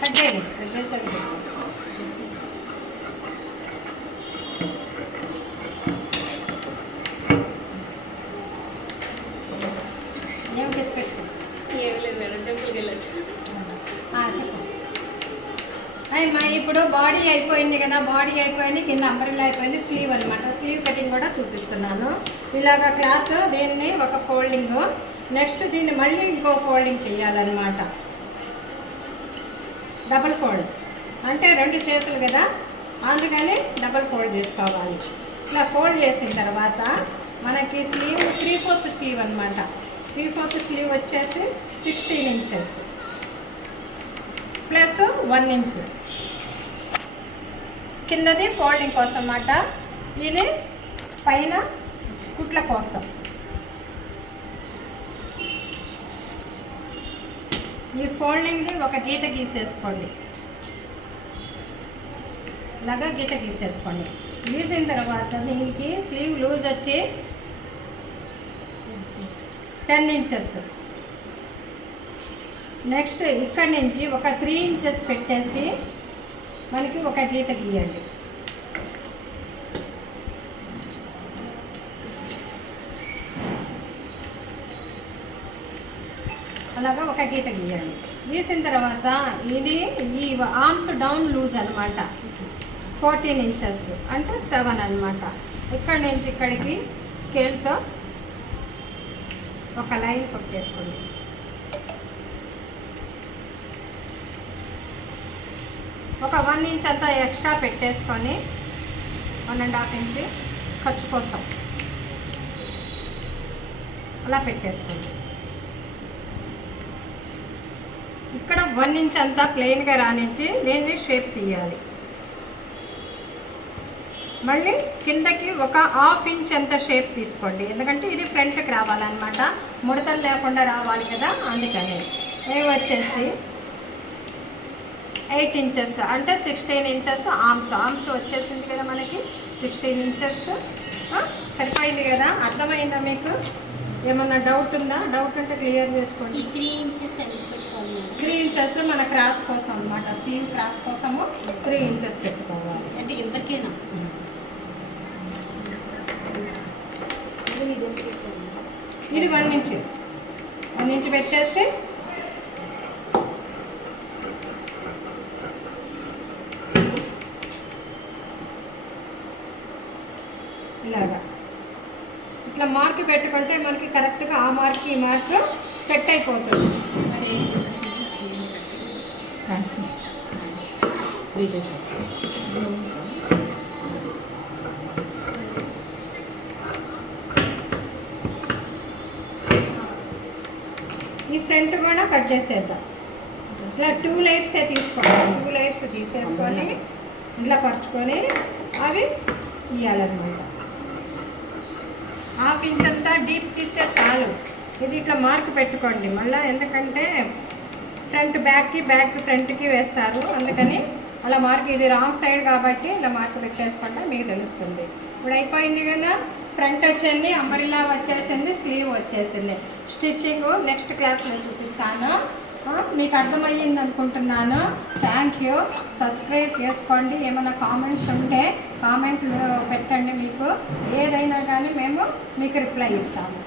Cut చేయండి, cut చేసాక ఏమిటి స్పెషల్? ఏం లేదు మేడం, టెంపుల్కి వెళ్ళొచ్చు. చెప్పు. అయ్యమ్మా, ఇప్పుడు బాడీ అయిపోయింది కదా, బాడీ అయిపోయింది, కింద అంబ్రెల్లా అయిపోయింది, స్లీవ్ అనమాట. స్లీవ్ కటింగ్ కూడా చూపిస్తున్నాను. ఇలాగ క్లాత్ దీన్ని ఒక ఫోల్డింగ్, నెక్స్ట్ దీన్ని మళ్ళీ ఇంకో ఫోల్డింగ్ చేయాలన్నమాట. డబల్ ఫోల్డ్ అంటే 2 చేతులు కదా, అందుకని డబల్ ఫోల్డ్ చేసుకోవాలి. ఇలా ఫోల్డ్ చేసిన తర్వాత మనకి స్లీవ్ 3/4 స్లీవ్ అనమాట. 3/4 స్లీవ్ వచ్చేసి 16 ఇంచెస్ ప్లస్ 1 ఇంచ్ కిందది ఫోల్డింగ్ కోసం అన్నమాట. ఇది పైన కుట్ల కోసం. ఈ ఫోల్డింగ్ని ఒక గీత గీసేసుకోండి, ఇలాగా గీత గీసేసుకోండి. గీసిన తర్వాత దీనికి స్లీవ్ లూజ్ వచ్చి 10 ఇంచెస్. నెక్స్ట్ ఇక్కడి నుంచి ఒక 3 ఇంచెస్ పెట్టేసి మనకి ఒక గీత గీయండి. అలాగా ఒక గీత గీయండి. గీసిన తర్వాత ఇది ఈ ఆర్మ్స్ డౌన్ లూజ్ అనమాట. 14 ఇంచెస్ అంటే 7 అనమాట. ఇక్కడి నుంచి ఇక్కడికి స్కేల్తో ఒక లైన్ కొట్టేసుకోండి. ఒక 1 ఇంచ్ అంతా ఎక్స్ట్రా పెట్టేసుకొని 1.5 ఇంచ్ ఖర్చు కోసం అలా పెట్టేసుకోండి. ఇక్కడ 1 ఇంచ్ అంతా ప్లెయిన్గా రానించి దీన్ని షేప్ తీయాలి. మళ్ళీ కిందకి ఒక 1/2 ఇంచ్ అంత షేప్ తీసుకోండి, ఎందుకంటే ఇది ఫ్రంట్కి రావాలన్నమాట, ముడతలు లేకుండా రావాలి కదా, అందుకని. ఇవి వచ్చేసి 8 ఇంచెస్ అంటే 16 ఇంచెస్ ఆర్మ్స్ వచ్చేసింది కదా మనకి. 16 ఇంచెస్ సరిపోయింది కదా. అర్థమైందా మీకు? ఏమన్నా డౌట్ ఉందా? డౌట్ ఉంటే క్లియర్ చేసుకోండి. 3 ఇంచెస్ పెట్టుకోవాలి. 3 ఇంచెస్ మన క్రాస్ కోసం అనమాట, స్లీవ్ క్రాస్ కోసము 3 ఇంచెస్ పెట్టుకోవాలి. అంటే ఇంతకేనా? ఇది 1 ఇంచెస్ 1 ఇంచ్ పెట్టేసి ఇలాగా ఇట్లా మార్క్ పెట్టుకుంటే మనకి కరెక్ట్గా ఆ మార్క్ ఈ మార్క్ సెట్ అయిపోతుంది. ఈ ఫ్రంట్ కూడా కట్ చేసేద్దాం. ఇలా 2 లేయర్సే తీసుకోవాలి. 2 లేయర్స్ తీసేసుకొని ఇట్లా పరుచుకొని అవి తీయాలన్నమాట. 1/2 ఇంచ్ అంతా డీప్ తీస్తే చాలు. ఇది ఇట్లా మార్క్ పెట్టుకోండి మళ్ళీ, ఎందుకంటే ఫ్రంట్ బ్యాక్కి ఫ్రంట్కి వేస్తారు, అందుకని అలా మార్క్. ఇది రాంగ్ సైడ్ కాబట్టి ఇలా మార్క్ పెట్టేసుకుంటే మీకు తెలుస్తుంది. ఇప్పుడు అయిపోయింది కదా. ఫ్రంట్ వచ్చేసింది, అంబ్రెల్లా వచ్చేసింది, స్లీవ్ వచ్చేసింది. స్టిచ్చింగ్ నెక్స్ట్ క్లాస్లో చూపిస్తాను. మీకు అర్థమయ్యింది అనుకుంటున్నాను. Thank you. సబ్స్క్రైబ్ చేసుకోండి. ఏమైనా కామెంట్స్ ఉంటే కామెంట్లు పెట్టండి. మీకు ఏదైనా కానీ మేము మీకు రిప్లై ఇస్తాము.